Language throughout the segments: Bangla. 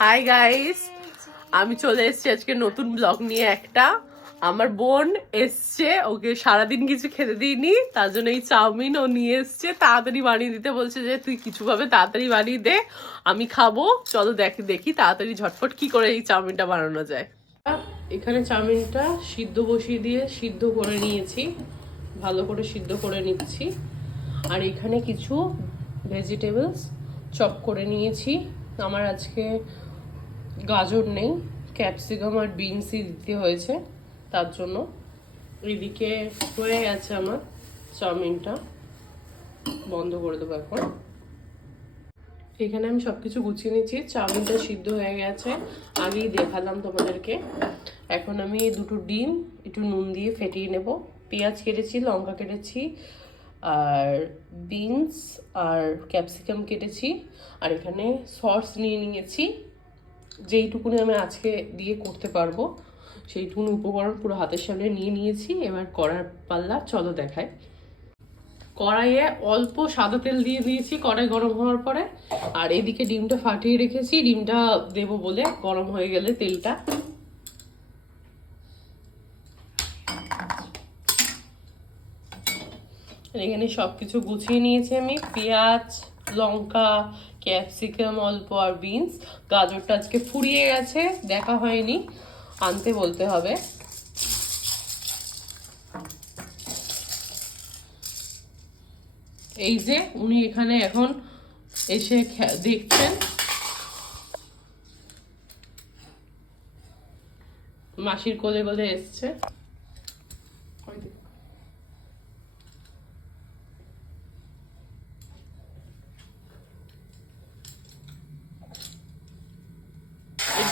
হাই গাইস, আমি চলে এসেছি আজকে নতুন ব্লগ নিয়ে একটা। আমার বোন এসছে, ওকে সারাদিন কিছু খেতে দিইনি, তার জন্য এই চাউমিন ও নিয়ে এসছে। তাড়াতাড়ি বানিয়ে দিতে বলছে যে তুই কিছু ভাবে তাড়াতাড়ি বানিয়ে দে, আমি খাবো। চলো দেখি দেখি তাড়াতাড়ি ঝটফট কি করে এই চাউমিনটা বানানো যায়। এখানে চাউমিনটা সিদ্ধ বসিয়ে দিয়ে সিদ্ধ করে নিয়েছি, ভালো করে সিদ্ধ করে নিচ্ছি। আর এখানে কিছু ভেজিটেবলস চপ করে নিয়েছি। আমার আজকে গাজর নেই, ক্যাপসিকাম আর বিনসই দিতে হয়েছে, তার জন্য। এদিকে হয়ে গেছে আমার চাউমিনটা, বন্ধ করে দেবো এখন। এখানে আমি সবকিছু গুছিয়ে নিচ্ছি, চাউমিনটা সিদ্ধ হয়ে গেছে, আগেই দেখালাম তোমাদেরকে। এখন আমি দুটো ডিম একটু নুন দিয়ে ফেটিয়ে নেব। পেঁয়াজ কেটেছি, লঙ্কা কেটেছি, আর বিনস আর ক্যাপসিকাম কেটেছি। আর এখানে সস নিয়ে নিয়েছি, যেইটুকুনি আমি আজকে দিয়ে করতে পারবো সেইটুকুনি উপকরণ পুরো হাতের সামনে নিয়ে নিয়েছি। এবার কড়ার পাল্লা, চলো দেখাই। কড়াইয়ে অল্প সাদা তেল দিয়ে দিয়েছি কড়াই গরম হওয়ার পরে। আর এদিকে ডিমটা ফাটিয়ে রেখেছি, ডিমটা দেবো বলে, গরম হয়ে গেলে তেলটা। এখানে সবকিছু গুছিয়ে নিয়েছি আমি, পেঁয়াজ, লঙ্কা, ক্যাপসিকাম অল্প আর বিনস। গাজরটা আজকে ফুরিয়ে গেছে, দেখা হয়নি, আনতে বলতে হবে। এই যে উনি এখানে এখন এসে দেখছেন, মাসির কোলে কোলে এসছে।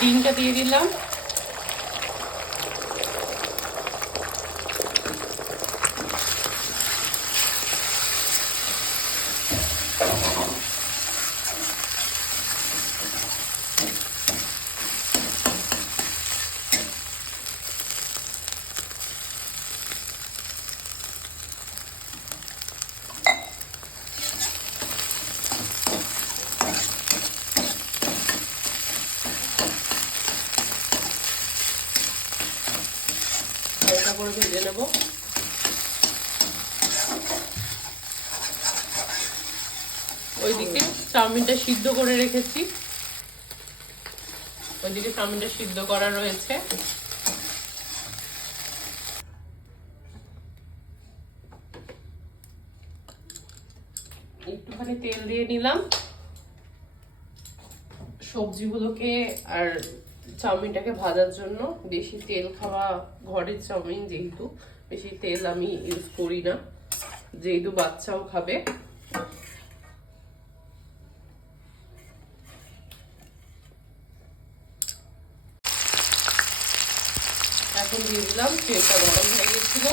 ডিমটা দিয়ে দিলাম, হালকা করে ভেজে নেবো। ওইদিকে চাউমিনটা সিদ্ধ করে রেখেছি, ওইদিকে চাউমিনটা সিদ্ধ করা রয়েছে। একটুখানি তেল দিয়ে নিলাম সবজিগুলোকে আর চাউমিনটাকে ভাজার জন্য। বেশি তেল খাওয়া, ঘরের চাউমিন যেহেতু, বেশি তেল আমি ইউজ করি না, যেহেতু বাচ্চাও খাবে। এখন দিয়ে দিলাম, তেলটা গরম হয়ে গেছিল।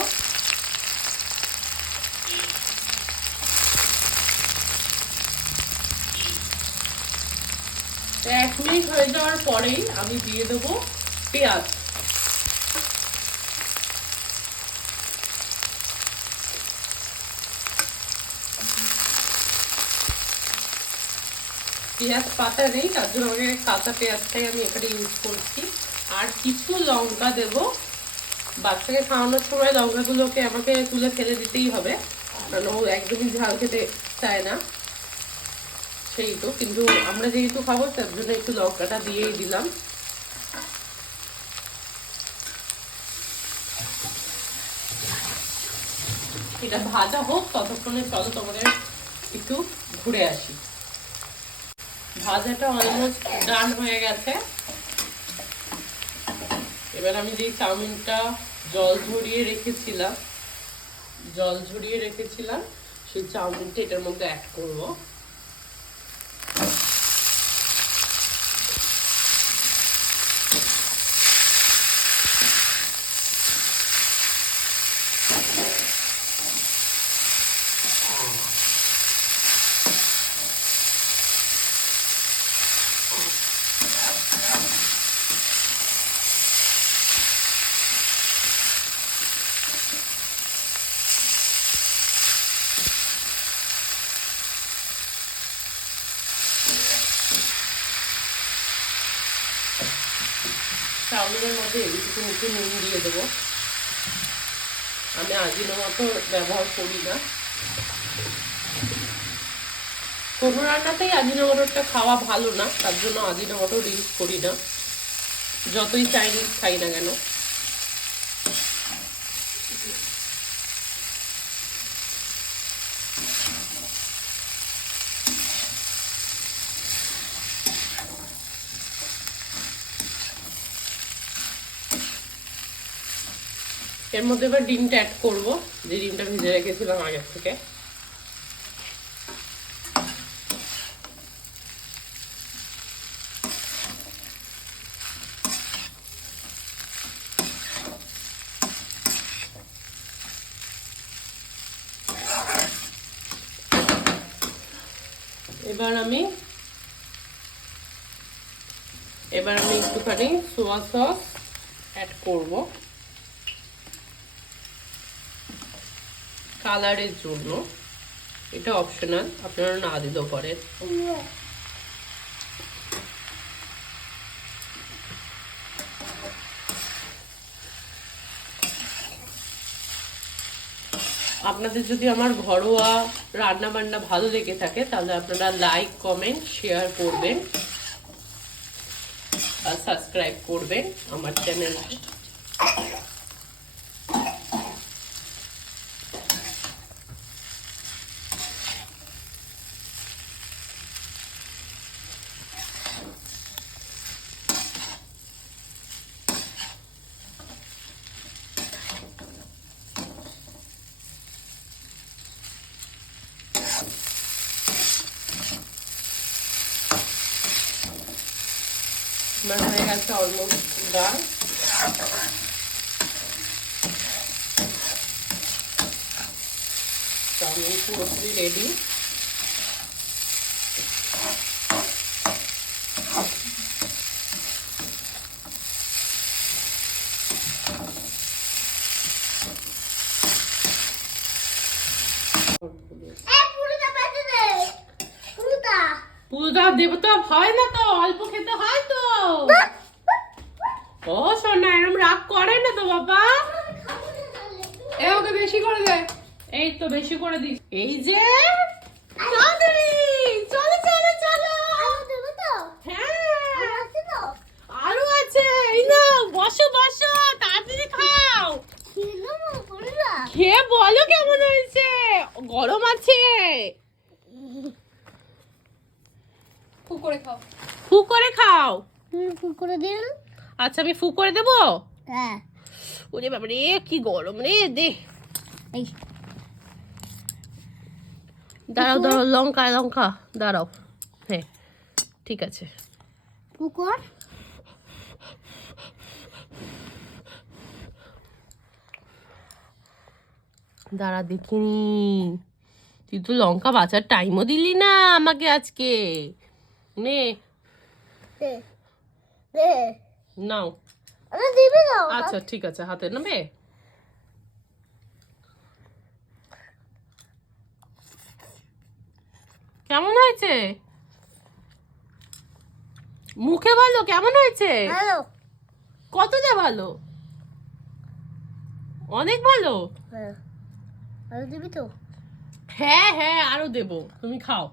এক মিনিট হয়ে যাওয়ার পরেই আমি দিয়ে দেবো পেঁয়াজ। পেঁয়াজ পাতা নেই, তার জন্য আমাকে কাঁচা পেঁয়াজটাই আমি এখানে ইউজ করছি। আর কিছু লঙ্কা দেবো, বাচ্চাকে খাওয়ানোর সময় লঙ্কাগুলোকে আমাকে তুলে ফেলে দিতেই হবে, কারণ ও একদমই ঝাল খেতে চায় না। সেই তো, কিন্তু আমরা যেহেতু খাবো তার জন্য একটু লঙ্কাটা দিয়েই দিলাম। এটা ভাজা হোক, ততক্ষণে চলো তোমাদের একটু ঘুরে আসি। ভাজাটা অলমোস্ট ডান হয়ে গেছে। এবার আমি যে চাউমিনটা জল ঝরিয়ে রেখেছিলাম সেই চাউমিনটা এটার মধ্যে অ্যাড করবো। চাউমিনের মধ্যে একটু একটু নুন দিয়ে দেবো। আমি আজিনোমোটো ব্যবহার করি না, কোনো রান্নাতেই আজিনোমোটোটা খাওয়া ভালো না, তার জন্য আজিনোমোটো ইউজ করি না, যতই চাইনিজ খাই না কেন। এর মধ্যে এবার ডিমটা অ্যাড করবো, যে ডিমটা ভিজে রেখেছিলাম আগের থেকে। এবার আমি একটুখানি সোয়া সস অ্যাড করব কালারের জন্য, এটা অপশনাল, আপনারা না দিতেও পারেন। আপনাদের যদি আমার ঘরোয়া রান্না বান্না ভালো লেগে থাকে তাহলে আপনারা লাইক, কমেন্ট, শেয়ার করবেন আর সাবস্ক্রাইব করবেন আমার চ্যানেল। আমার হয়ে গেছে অলমোস্ট ডাল। চাউমিন পুরোপুরি রেডি। পুরোটা দেবো তো, হয় না তো, অল্প খেতে হয় তো। ও সোনা, এরকম রাগ করে না তো বাবা। এ ওকে বেশি করে দে, এই তো বেশি করে দিস। এই যে চলো চলো চলো, হ্যাঁ আরো আছে, এই না বসো বসো, তাড়াতাড়ি খাও। খেয়ে বলো কেমন হয়েছে, গরম আছে। ফু করে খাও, ফু করে খাও। ফু করে দিন। আচ্ছা আমি ফু করে দেবো। হ্যাঁ। ওরে বাবা রে, কি গরম রে, দে। এই দাঁড়াও দাঁড়াও, লঙ্কা লঙ্কা দাঁড়াও, হ্যাঁ ঠিক আছে। ফু কর। দাঁড়া দেখিনি, তুই তো লঙ্কা বাঁচার টাইমও দিলি না আমাকে আজকে। নে দে দে নাও। আরে দিবি না। আচ্ছা ঠিক আছে, হাতে নেবে। কেমন হয়েছে মুখে বলো, কেমন হয়েছে? ভালো। কতটা ভালো? অনেক ভালো। হ্যাঁ, আরে দিবি তো? হ্যাঁ হ্যাঁ আরো দেবো, তুমি খাও।